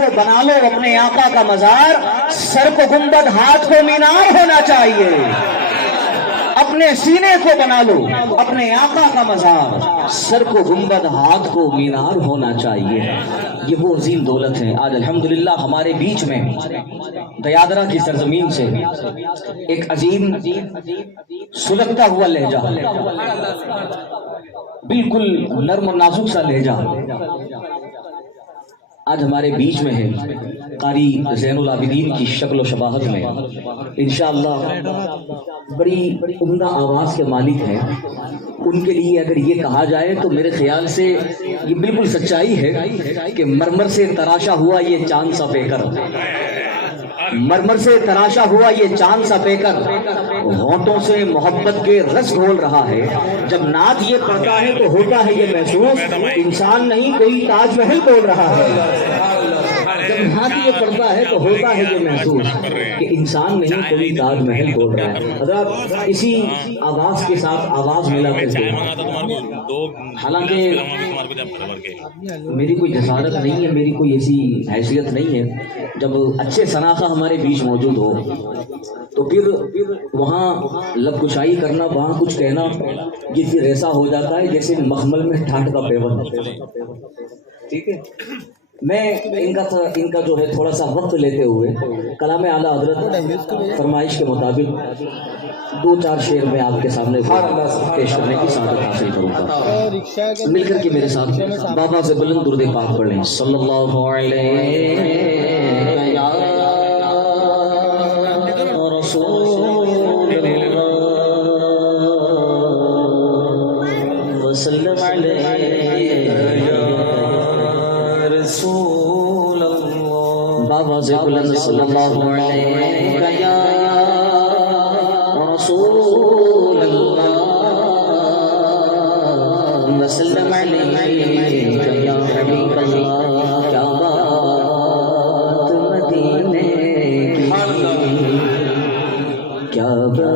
کو بنا لو اپنے آقا کا مزار، سر کو گنبد ہاتھ کو مینار ہونا چاہیے۔ اپنے سینے کو بنا لو اپنے آقا کا مزار، سر کو گنبد ہاتھ کو مینار ہونا چاہیے۔ یہ وہ عظیم دولت ہے۔ آج الحمدللہ ہمارے بیچ میں دیادرہ کی سرزمین سے ایک عظیم سلگتا ہوا لہجہ، بالکل نرم و نازک سا لہجہ آج ہمارے بیچ میں ہے۔ قاری زین العابدین کی شکل و شباہت میں انشاءاللہ بڑی عمدہ آواز کے مالک ہیں۔ ان کے لیے اگر یہ کہا جائے تو میرے خیال سے یہ بالکل سچائی ہے کہ مرمر سے تراشا ہوا یہ چاند سا پیکر، مرمر سے تراشا ہوا یہ چاند سا پیکر ہونٹوں سے محبت کے رس گھول رہا ہے۔ جب نعت یہ پڑھتا ہے تو ہوتا ہے یہ محسوس انسان نہیں کوئی تاج محل بول رہا ہے۔ جب نعت یہ پڑھتا ہے تو ہوتا ہے یہ محسوس کہ انسان نہیں کوئی تاج محل بول رہا ہے۔ حضرات اسی آواز کے ساتھ آواز ملا کرتے ہیں۔ حالانکہ میری کوئی جسارت نہیں ہے، میری کوئی ایسی حیثیت نہیں ہے، جب اچھے شناخہ ہمارے بیچ موجود ہو تو پھر وہاں لب کشائی کرنا، وہاں کچھ کہنا، یہ پھر ایسا ہو جاتا ہے جیسے مخمل میں ٹھانڈ کا پیون۔ ٹھیک ہے، میں ان کا جو ہے تھوڑا سا وقت لیتے ہوئے کلام اعلیٰ حضرت فرمائش کے مطابق دو چار شعر میں آپ کے سامنے پیش کرنے کی سعادت حاصل کروں گا۔ مل کر کے میرے ساتھ بابا سے بلند درود پاک پڑھ لیں، صلی اللہ علیہ وسلم رسول اللہ، بابا سے بلند صلی اللہ علیہ یا رسول اللہ وسلم علیہ یا حبیب اللہ۔ کیا بات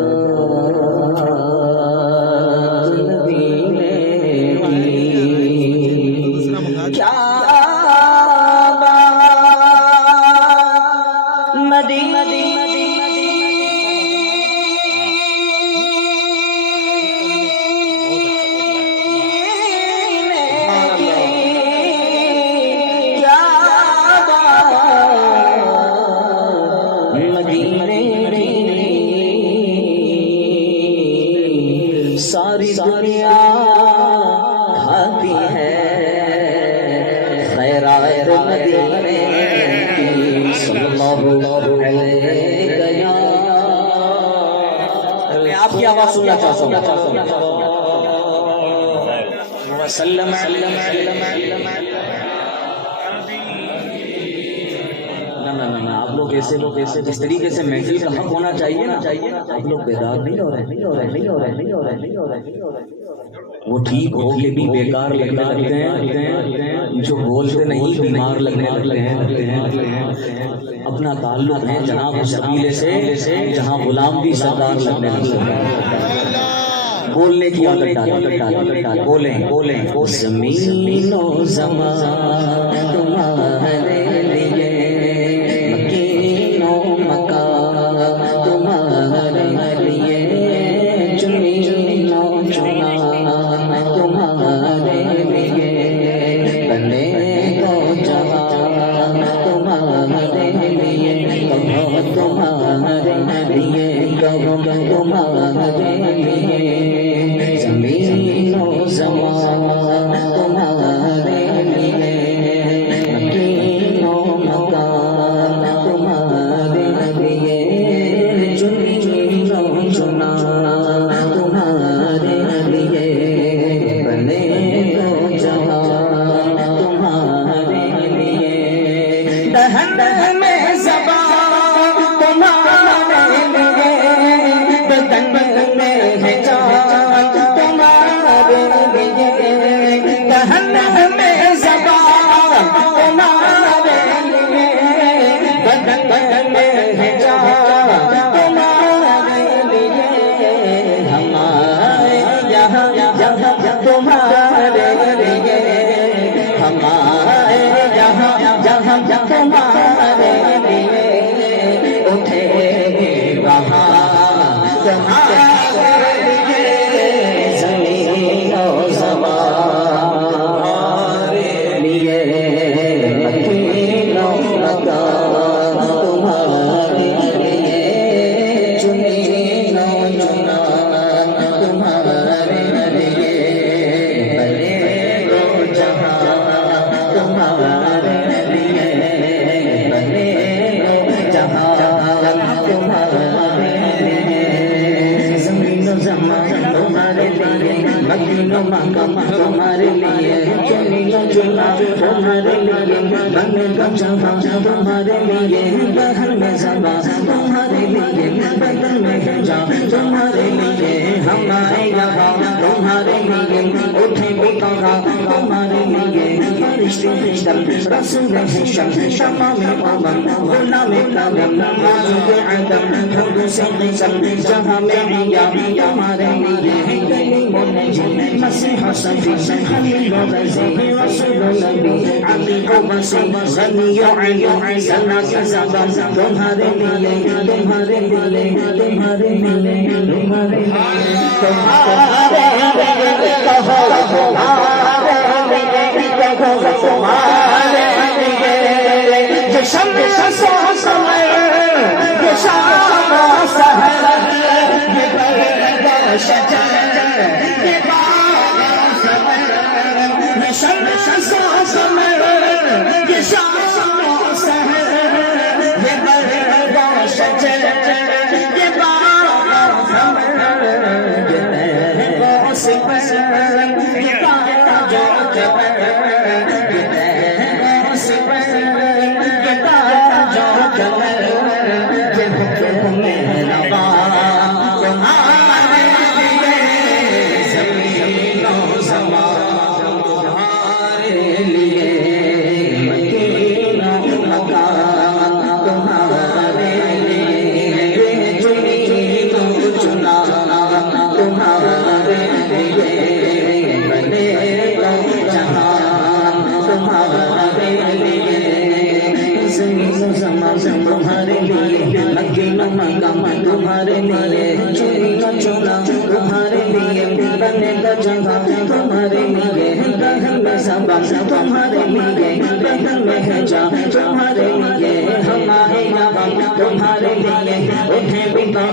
مدینے کی، کیا بات ساری دنیا کھاتی ہے خیرات مدینے کی، صلی اللہ علیہ۔ میں آپ کی آواز سننا چاہتا ہوں، وسلم آپ لوگ ایسے جس طریقے سے محفل کا حق ہونا چاہیے نا، آپ لوگ بیدار نہیں ہو رہے۔ وہ ٹھیک ہو کے بھی بیکار لگنے لگتے ہیں، جو بولتے نہیں بیمار لگنے لگتے ہیں۔ اپنا تعلق ہے جناب اس قبیلے سے جہاں غلام بھی سردار لگنے لگتے ہیں۔ بولنے کی عادت ڈالیں، بولیں زمین و زمان تمہارے لیے، مکین و مکان تمہارے لیے، زمین و چنا تمہارے لیے، بنے کو جہاں تمہارے لیے، کہو تمہارے لیے، کہو تمہارے لیے، زمین و زمان تمہارے لیے، مکین و مکان تمہارے لیے، زمین و چنا تمہارے لیے، بنے کو جہاں تمہارے لیے، دہن میں زبان تمہارے لیے، بدن میں ہے جان تمہارے لیے، دہن میں زبان تمہارے لیے، بدن میں ہے جان تمہارے لیے، ہمارے یہاں تمہارے لیے، ہمارے یہاں तुम्हारे लिए उठे वहाँ तुम्हारे लिए ज़मीन और ज़माने लिए मकीनो मकान तुम्हारे लिए चुनीनो चुनान तुम्हारे लिए बनेगो जहाँ तुम्हारे लिए बनेगो जहाँ तुम्हारे लिए ज़मीनो ज़मान तुम्हारे लिए मकीनो मकान तुम्हारे लिए चुनीनो चुनान तुम्हारे लिए बनेगो जहाँ तुम्हारे लिए बहर में ज़बान तुम्हारे लिए बदन में जा तुम्हारे लिए हम आए यहाँ तुम्हारे लिए उठे उठा तुम्हारे लिए फरिश्ते हिशम रसूल हिशम तमाम अमम गुलाम कलम मौजूद अदम हम से किस्म जहाँ में या तुम्हारे लिए कलीम नजी मसीह सफी खलील रज़ी रसूल नबी अली बसी गनी अली सना के ज़बान तुम्हारे लिए तुम्हारे लिए तुम्हारे लिए तुम्हारे तुम्हारे ये शम्स समय ये शाम सहर ये बरगद शजर ये बाग समर ये शम्स समय ये शाम सहर ये बरगद शजर ये बाग समर ये तहको सिपर ये तारा जो जबर ये तहको सिपर ये तारा जो जबर ये हुक्म मेरा तुम्हारे लिए ज़मीनो ज़मान तुम्हारे लिए मकीनो मकान तुम्हारे लिए चुनीनो चुना तुम्हारे लिए बनेगो जहाँ तुम्हारे लिए ज़मीनो ज़मान तुम्हारे लिए मकीनो मकान तुम्हारे लिए चुनीनो चुना तुम्हारे लिए बनेगो जहाँ तुम्हारे लिए बहर में ज़बान तुम्हारे लिए बदन में है जा तुम्हारे लिए हम आए यहाँ तुम्हारे लिए उठे बिता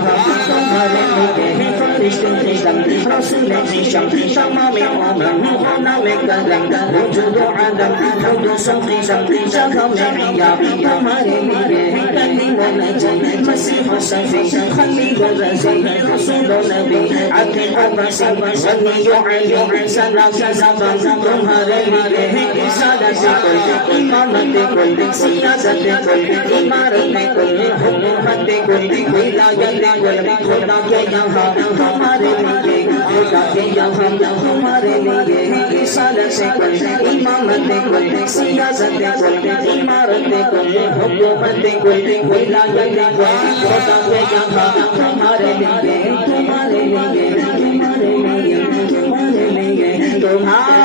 तुम्हारे लिए फरिश्ते हिशम रसूल हिशम तमाम अमम गुलाम कलम वजूद अदम खुद सक़ीशम जहाँ में या तुम्हारे लिए कलीम नजी मसीह सफ़ी खलील रज़ी रसूल नबी अली बसी गनी अली सना के ज़बान तुम्हारे लिए रिसालत कुल इमामत कुल सियासत कुल इमारत कुल हुकूमत कुल विलायत कुल खुदा के यहाँ तुम्हारे लिए खुदा के यहाँ तुम्हारे लिए रिसालत कुल इमामत कुल सियासत कुल इमारत कुल हुकूमत कुल विलायत कुल खुदा के यहाँ तुम्हारे लिए तुम्हारे लिए तुम्हारे लिए तुम्हारे लिए तुम्हारे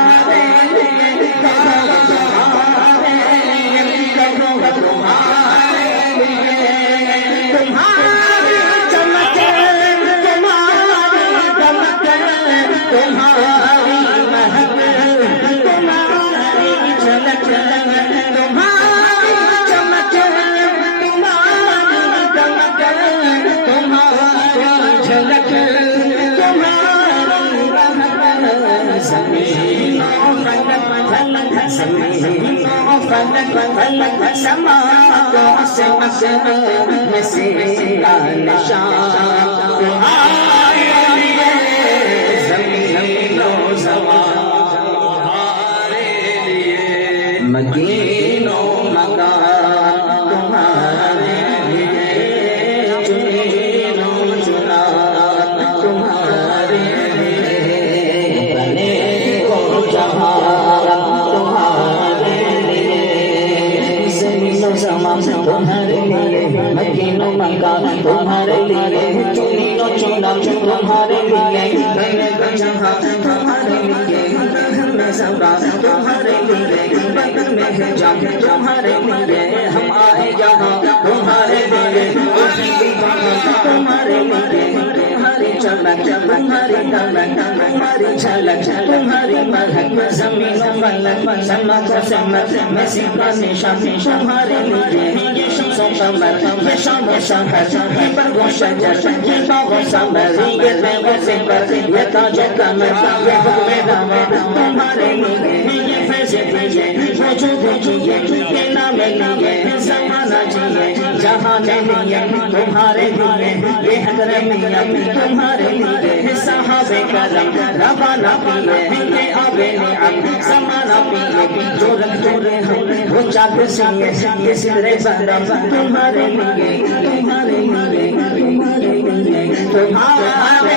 मकीनो मकान तुम्हारे लिए चुनीनो चुना तुम्हारे लिए बनेगो जहाँ तुम्हारे लिए ज़मीनो ज़मान तुम्हारे लिए मकीनो मकान तुम्हारे लिए चुनीनो चुना तुम्हारे लिए बनेगो जहाँ तुम्हारे लिए ज़बा तुम्हारे लिए, बदन में है जान तुम्हारे लिए, हम आए यहाँ तुम्हारे लिए, तुम्हारे लिए, तुम्हारी चमक तुम्हारी दमक तुम्हारी झलक तुम्हारी महक, ज़मीन फलक चमक चमक में सीखा निशान तुम्हारे लिए, ये शम्स कमर ये शाम शहर ये बरगो शजर ये बागो समर ये देवो सिपर ये ताज कमर ये हुक्म दावा तुम्हारे लिए, ये फैज़ दिए वजूद जिए ये नाम लिए, ज़माना जिए जहान लिए तुम्हारे लिए, ये हज़रतिया तुम्हारे लिए, सहाबे करम रवाना पिए ये आबे निअम ज़माना पिए, जो रख जो रहे वो चाक सिए ये सिदरे बहरम तुम्हारे लिए, तुम्हारे लिए, तुम्हारे लिए, तुम्हारे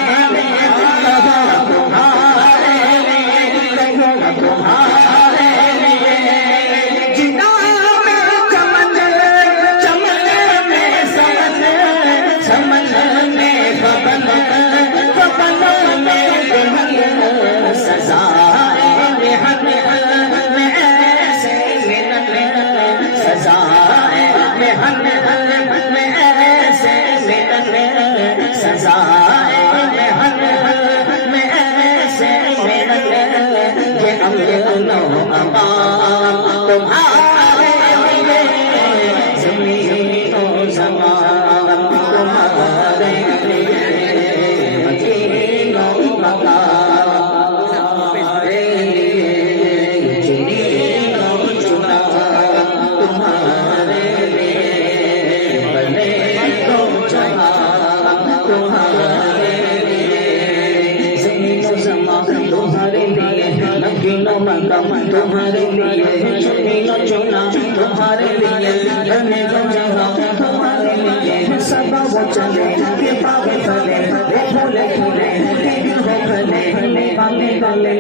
तुम्हारे लिए चुना चुना तुम्हारे लिए धने जहाँ तुम्हारे लिए सबा वो चले के पावे चले वो फूले फूले के दिल हो खले बांगे गले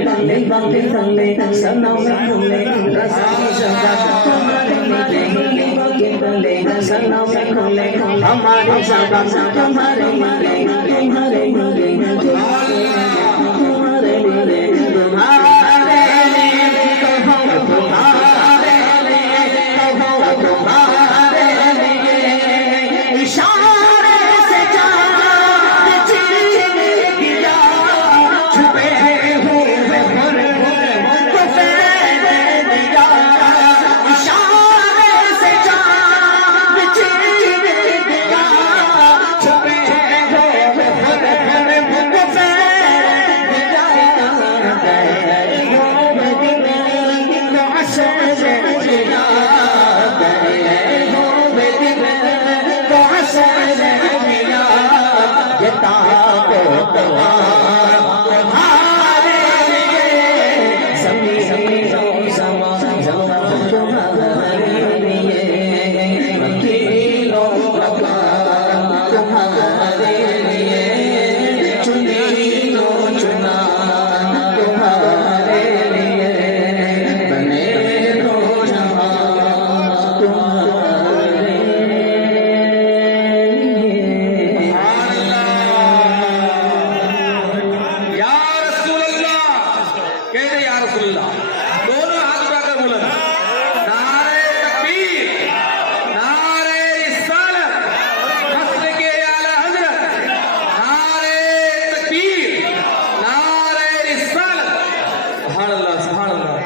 बांगे गले सना में फूले रसाई जगह तुम्हारे लिए बांगे गले सना में फूले हमारे जगह तुम्हारे लिए तुम्हारे लिए तुम्हारे लिए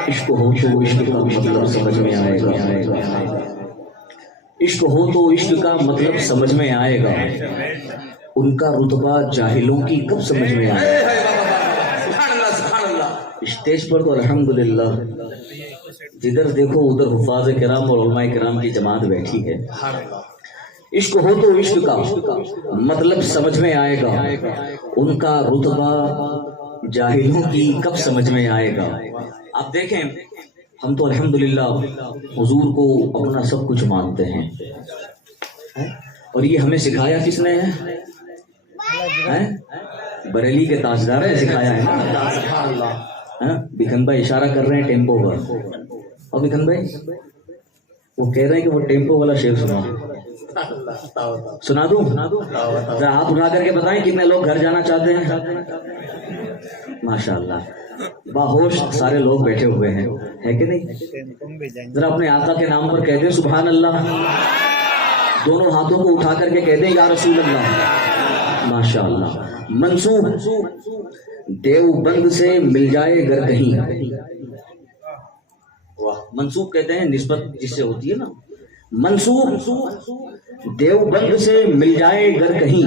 इश्क हो तो इश्क का मतलब समझ में आएगा, इश्क हो तो इश्क का मतलब समझ में आएगा, उनका रुतबा जाहिलों की कब समझ में आएगा। स्टेज पर तो अल्हम्दुलिल्लाह जिधर देखो उधर हुफ़ाज़ किराम और उलमाए किराम की जमात बैठी है। इश्क हो तो इश्क का मतलब समझ में आएगा, उनका रुतबा जाहिलों की कब समझ में आएगा। आप देखें हम तो अल्हम्दुलिल्लाह हुजूर को अपना सब कुछ मानते हैं, और ये हमें सिखाया किसने है? बरेली के ताजदार ने सिखाया है। बिखन भाई इशारा कर रहे हैं टेम्पो पर, और बिखन भाई वो कह रहे हैं कि वो टेम्पो वाला शेर सुना दूं? हाथ उठा करके बताएं कितने लोग घर जाना चाहते हैं। माशाअल्लाह, बाहोश सारे लोग बैठे हुए हैं, है कि नहीं? जरा अपने आका के नाम पर कहते सुभान अल्लाह, दोनों हाथों को उठा करके कहते या रसूल अल्लाह। माशाअल्लाह। मंसूब देवबंद से मिल जाए अगर कहीं, वाह। मंसूब कहते हैं निस्बत जिससे होती है ना, मंसूब देवबंद से मिल जाए अगर कहीं,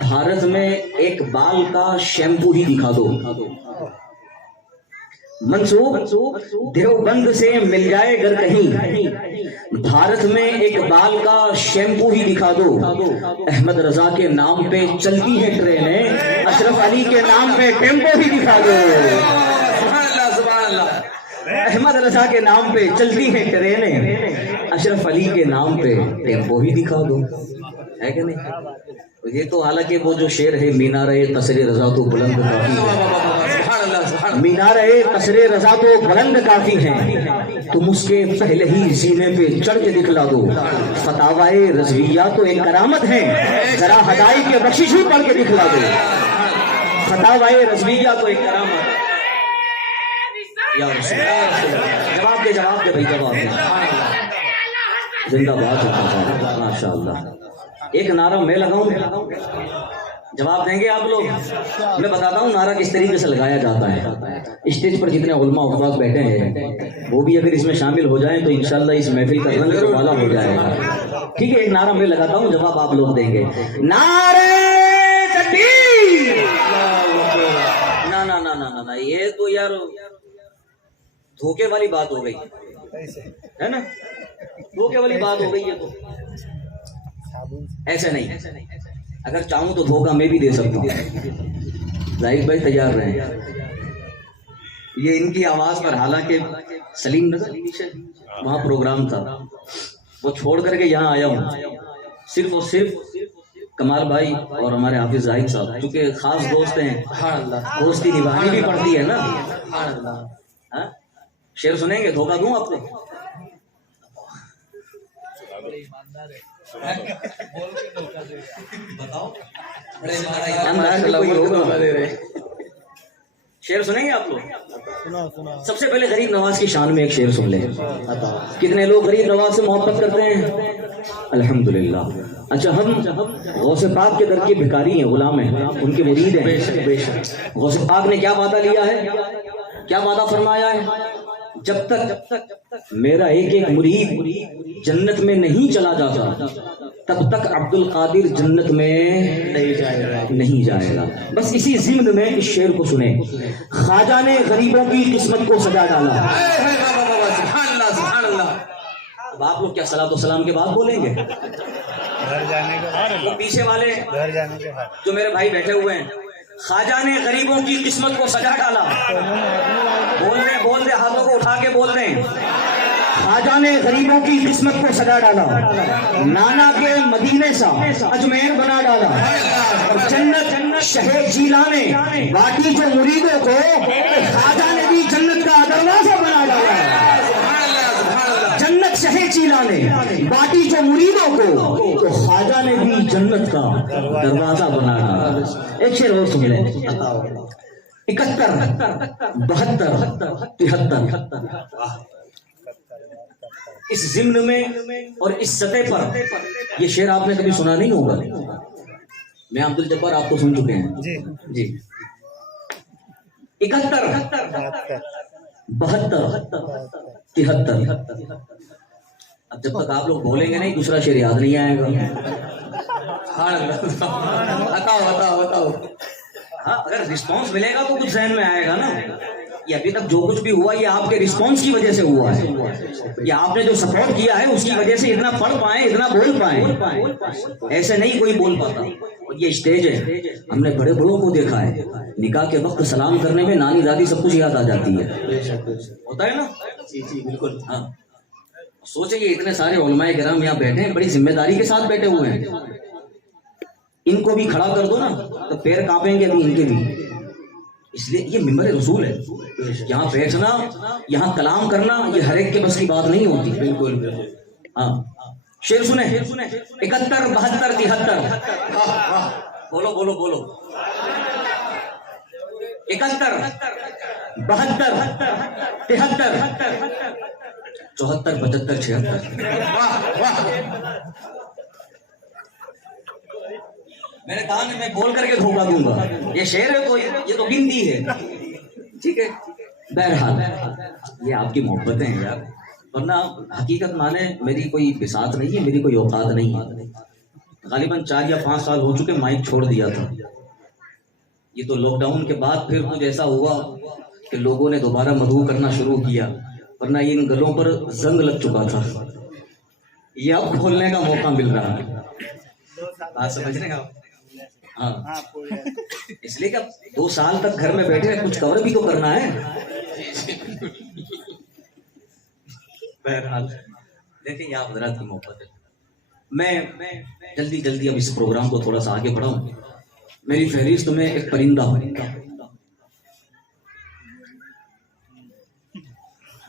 भारत में एक बाल का शैम्पू ही दिखा दो। मंसूब देवबंद से मिल जाए अगर कहीं, भारत में एक बाल का शैम्पू ही दिखा दो। अहमद रजा के नाम पे चलती है ट्रेनें, अशरफ अली के नाम पे टेम्पो ही दिखा दो। अहमद रजा के नाम पे चलती है ट्रेनें, अशरफ अली के नाम पे टेम्पो ही दिखा दो, है कि नहीं? ये तो हालांकि वो जो शेर है, मीनारे कसरे रजा तो बुलंद काफी है, मीनारे कसरे रजा तो बुलंद काफी है, तुम उसके पहले ही सीने पे चढ़ के दिखला दो। फतावाए रज़विया तो एक करामत है, जरा हदाई के बख्शिश ही पढ़ के दिखला दो। फतावाए रज़विया तो एक करामत। जवाब दे भाई, जवाब दे। जिंदाबाद, माशाअल्लाह। एक नारा मैं लगाऊं, जवाब देंगे आप लोग? मैं बताता हूँ नारा किस तरीके से लगाया जाता है। स्टेज पर जितने उलमा उफराद बैठे हैं वो भी अगर इसमें शामिल हो जाएं तो इंशाल्लाह इस महफिल का रंग वाला हो जाएगा। ठीक है, एक नारा मैं लगाता हूँ, जवाब आप लोग देंगे। नारे तकबीर। ना ना ना ना ना, ये तो यार धोखे वाली बात हो गई है ना, धोखे वाली बात हो गई। ये तो ऐसे नहीं, अगर चाहूं तो धोखा मैं भी दे सकता हूँ। जाहिद भाई तैयार रहे। ये इनकी आवाज पर, हालांकि सलीम नगर वहां प्रोग्राम था, वो छोड़ करके यहाँ आया हूँ सिर्फ और सिर्फ कमाल भाई और हमारे हाफिज जाहिद साहब, क्योंकि खास दोस्त हैं, दोस्ती निभानी भी पड़ती है ना। हाँ? शेर सुनेंगे? धोखा दूं आपको? बताओ, शेर सुनेंगे आप लोग? सबसे पहले गरीब नवाज की शान में एक शेर सुन ले। कितने लोग गरीब नवाज से मोहब्बत करते हैं? अल्हम्दुलिल्लाह। अच्छा, हम गौसे पाक के दर के भिखारी हैं, गुलाम हैं, उनके मुरीद हैं। गौसे पाक ने क्या वादा लिया है, क्या वादा फरमाया है? जब तक मेरा एक एक मुरीद जन्नत में नहीं चला जाता तब तक अब्दुल कादिर जन्नत में नहीं जाएगा। बस इसी जिम्न में इस शेर को सुने। ख्वाजा ने गरीबों की किस्मत को सजा डाला। अब आप लोग क्या सलातो सलाम के बाद बोलेंगे? घर जाने के बाद, तो पीछे वाले घर जाने के बाद जो मेरे भाई बैठे हुए हैं, ख्वाजा ने गरीबों की किस्मत को सजा डाला। बोल दे, हाथों को उठा के बोल दें। ख्वाजा ने गरीबों की किस्मत को सजा डाला, नाना के मदीने सा अजमेर बना डाला, और जन्नत शहे जीला ने बाटी जो मुरीदों को, ख्वाजा ने भी जन्नत का दरवाजा बना डाला। जन्नत शहे जीला ने बाटी जो मुरीदों को, तो ख्वाजा ने भी जन्नत का दरवाजा बना डाला। एक शेर और सुन लें। 71, 72, 73 इस जिम्न में और इस सतह पर ये शेर आपने कभी सुना नहीं होगा। मैं अब्दुल जब्बार, आप तो सुन चुके हैं जी। 71, 72, 73। अब जब तक आप लोग बोलेंगे नहीं, दूसरा शेर याद नहीं आएगा। बताओ। हाँ, अगर रिस्पॉन्स मिलेगा तो कुछ ज़हन में आएगा ना। ये अभी तक जो कुछ भी हुआ ये आपके रिस्पॉन्स की वजह से हुआ है। ये आपने जो सपोर्ट किया है उसकी वजह से इतना पढ़ पाए, इतना बोल पाए। ऐसे नहीं कोई बोल पाता। और ये स्टेज है, हमने बड़े बड़ों को देखा है, निकाह के वक्त सलाम करने में नानी दादी सब कुछ याद आ जाती है। होता है ना? जी बिल्कुल। हाँ, सोचिए इतने सारे उलमाए किराम यहाँ बैठे हैं, बड़ी जिम्मेदारी के साथ बैठे हुए हैं। इनको भी खड़ा कर दो ना तो पैर कांपेंगे अभी इनके भी। इसलिए ये मिंबर रसूल है, यहाँ बैठना, यहाँ कलाम करना, ये हर एक के बस की बात नहीं होती। बिल्कुल। हाँ, शेर सुने। 71, 72, 73। बोलो। 71 72 73 74 75 76. मैंने कहा ना मैं बोल करके धोखा दूंगा, ये शेर है कोई, ये तो गिनती है, ठीक है। बहरहाल ये आपकी मोहब्बतें हैं यार, वरना हकीकत माने मेरी कोई बिसात नहीं है, मेरी कोई औकात नहीं है। गालिबन 4 या 5 साल हो चुके माइक छोड़ दिया था। ये तो लॉकडाउन के बाद फिर कुछ ऐसा हुआ कि लोगों ने दोबारा मधु करना शुरू किया, वरना इन गलों पर जंग लग चुका था। ये अब खोलने का मौका मिल रहा है, बात समझने का। हाँ, इसलिए कि 2 साल तक घर में बैठे कुछ कवर भी तो करना है। बहरहाल देखिए आप हजरात की मोहब्बत है। मैं जल्दी जल्दी अब इस प्रोग्राम को थोड़ा सा आगे बढ़ाऊं। मेरी फहरिस्त में एक परिंदा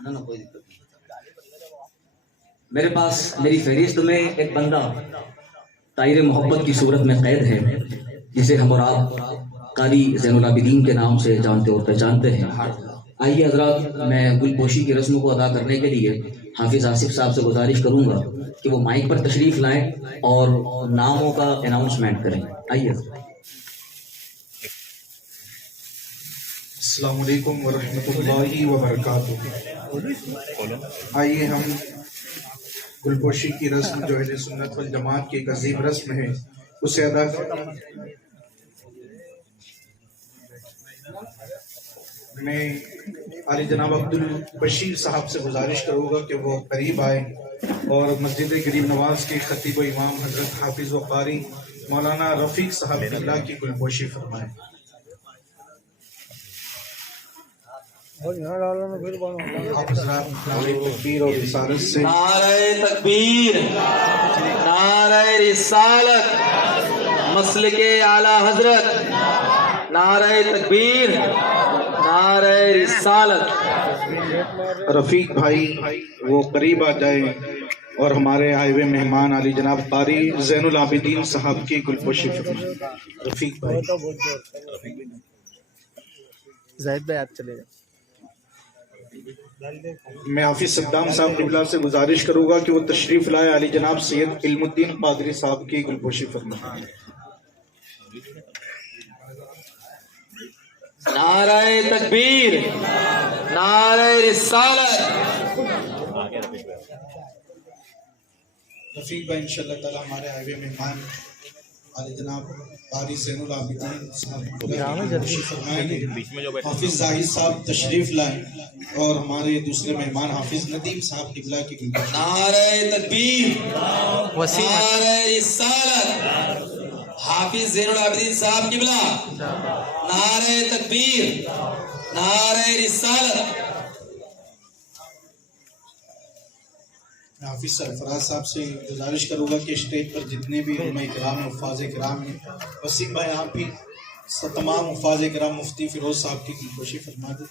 ना कोई दिक्कत नहीं। मेरे पास मेरी फहरिस्त में एक बंदा ताहिर मोहब्बत की सूरत में कैद है, जिसे हम और आप कारी ज़ैनुल आबिदीन के नाम से जानते और पहचानते हैं। आइए हजरात, मैं गुलपोशी की रस्म को अदा करने के लिए हाफिज आसिफ साहब से गुजारिश करूंगा कि वो माइक पर तशरीफ लाएं और नामों का अनाउंसमेंट करें। आइए। अस्सलाम वालेकुम व रहमतुल्लाहि व बरकातुहू। आइए हम गुलपोशी की रस्म जो अहले सुन्नत वल जमात की एक अजीम रस्म है उसे अदा करें। मैं आली जनाब अब्दुल बशीर साहब से गुजारिश करूँगा कि वो करीब आए और मस्जिद गरीब नवाज के खतीब व इमाम हजरत हाफिज व कारी मौलाना रफीक साहब अल्लाह की गुलपोशी फरमाएं। तकबीर और रिसालत से नारे तकबीर, नारे रिसालत, मसलके आला हजरत, नारे तकबीर, नारे रिसालत। रफीक भाई वो करीब आ जाए और हमारे आए हुए मेहमान आली जनाब कारी ज़ैनुल आबिदीन साहब की गुलपोशी फरमाएं। रफीक भाई जाहिद भाई आप चले जाए। मैं हाफिज सद्दाम साहब क़िबला से गुजारिश करूंगा कि वो तशरीफ लाए आली जनाब सैयद इल्मुद्दीन कादरी साहब की गुलपोशी फरमाएं। नारे तकबीर, नारे रिसालत। रफीक भाई इंशाअल्लाह ताला हमारे आए हुए मेहमान आली जनाब कारी ज़ैनुल आबिदीन साहब गुलपोशी फरमाएंगे। हाफिज जाहिद साहब तशरीफ लाए और हमारे दूसरे मेहमान हाफिज नदीम साहब क़िबला की गुलपोशी। नारे तकबीर, नारे रिसालत, हाफिज ज़ैनुल आबिदीन साहब किबला। नारे तकबीर, नारे रिसालत। हाफिज सरफराज साहब से गुजारिश करूँगा कि स्टेज पर जितने भी उलमा इकराम हुफ़ाज़ इकराम हैं, वसीम भाई आप भी तमाम हुफ़ाज़ इकराम मुफ्ती फ़िरोज़ साहब की गुलपोशी फरमा दें।